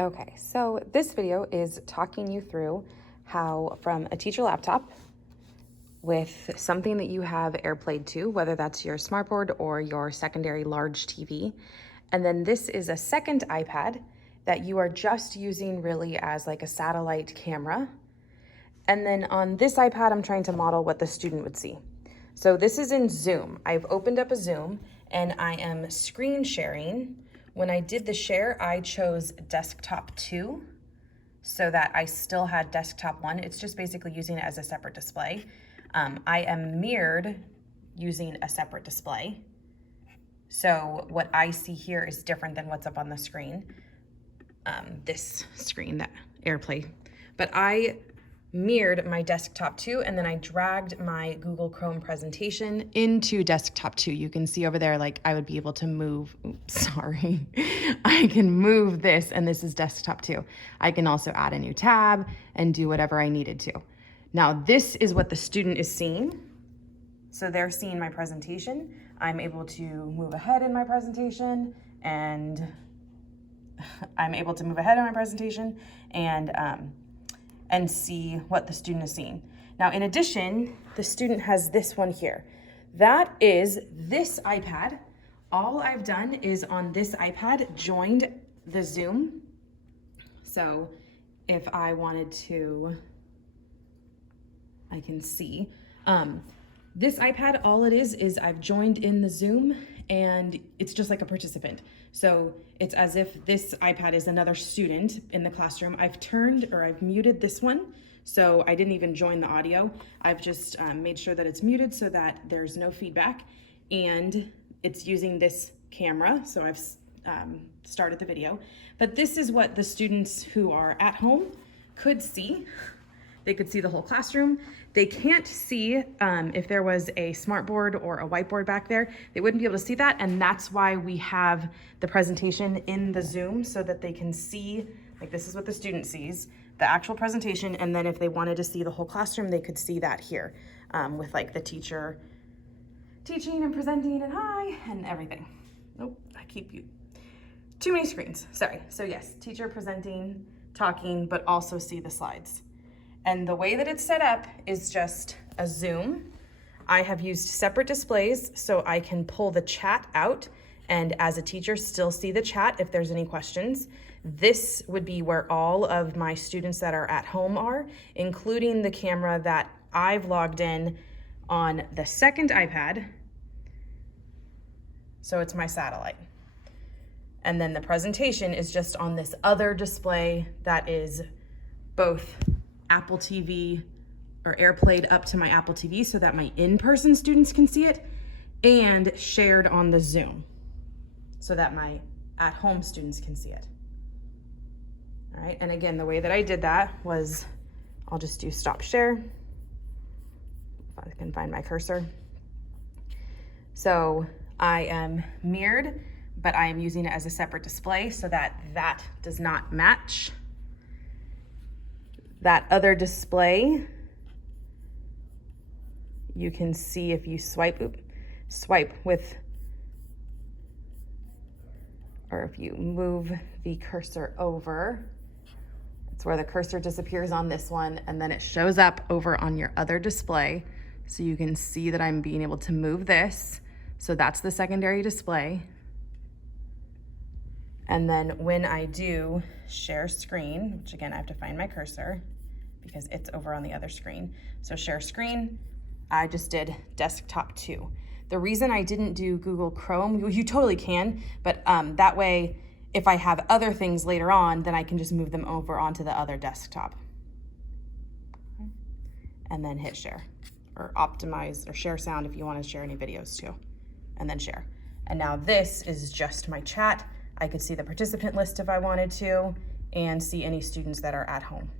Okay, so this video is talking you through how from a teacher laptop with something that you have AirPlayed to, whether that's your smartboard or your secondary large TV, and then this is a second iPad that you are just using really as like a satellite camera. And then on this iPad, I'm trying to model what the student would see. So this is in Zoom. I've opened up a Zoom and I am screen sharing. When I did the share, I chose desktop 2 so that I still had desktop 1. It's just basically using it as a separate display. I am mirrored using a separate display. So what I see here is different than what's up on the screen. This screen, that AirPlay. But I mirrored my desktop 2 and then I dragged my Google Chrome presentation into desktop 2. You can see over there, like I would be able to move, sorry. I can move this and this is desktop 2. I can also add a new tab and do whatever I needed to. Now this is what the student is seeing. So they're seeing my presentation. I'm able to move ahead in my presentation and see what the student is seeing. Now, in addition, the student has this one here. That is this iPad. All I've done is on this iPad joined the Zoom. So if I wanted to, I can see. This iPad, all it is I've joined in the Zoom and it's just like a participant. So it's as if this iPad is another student in the classroom. I've muted this one. So I didn't even join the audio. I've just made sure that it's muted so that there's no feedback. And it's using this camera. So I've started the video. But this is what the students who are at home could see. They could see the whole classroom. They can't see if there was a smartboard or a whiteboard back there. They wouldn't be able to see that, and that's why we have the presentation in the Zoom so that they can see, like this is what the student sees, the actual presentation, and then if they wanted to see the whole classroom, they could see that here with like the teacher teaching and presenting and hi and everything. Nope, I keep you. Too many screens, sorry. So yes, teacher presenting, talking, but also see the slides. And the way that it's set up is just a Zoom. I have used separate displays so I can pull the chat out and as a teacher still see the chat if there's any questions. This would be where all of my students that are at home are, including the camera that I've logged in on the second iPad. So it's my satellite. And then the presentation is just on this other display that is both Apple TV or AirPlayed up to my Apple TV so that my in-person students can see it, and shared on the Zoom so that my at-home students can see it. All right, and again, the way that I did that was, I'll just do stop share. If I can find my cursor. So I am mirrored, but I am using it as a separate display so that that does not match. That other display, you can see if you swipe with, or if you move the cursor over, it's where the cursor disappears on this one and then it shows up over on your other display. So you can see that I'm being able to move this. So that's the secondary display. And then when I do share screen, which again, I have to find my cursor because it's over on the other screen. So share screen, I just did desktop 2. The reason I didn't do Google Chrome, you totally can, but that way, if I have other things later on, then I can just move them over onto the other desktop. And then hit share, or optimize, or share sound if you want to share any videos too, and then share. And now this is just my chat. I could see the participant list if I wanted to, and see any students that are at home.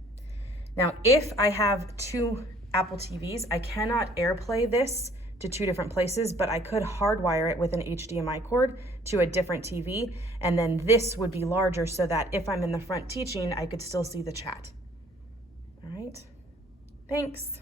Now, if I have 2 Apple TVs, I cannot AirPlay this to 2 different places, but I could hardwire it with an HDMI cord to a different TV, and then this would be larger so that if I'm in the front teaching, I could still see the chat. All right, thanks.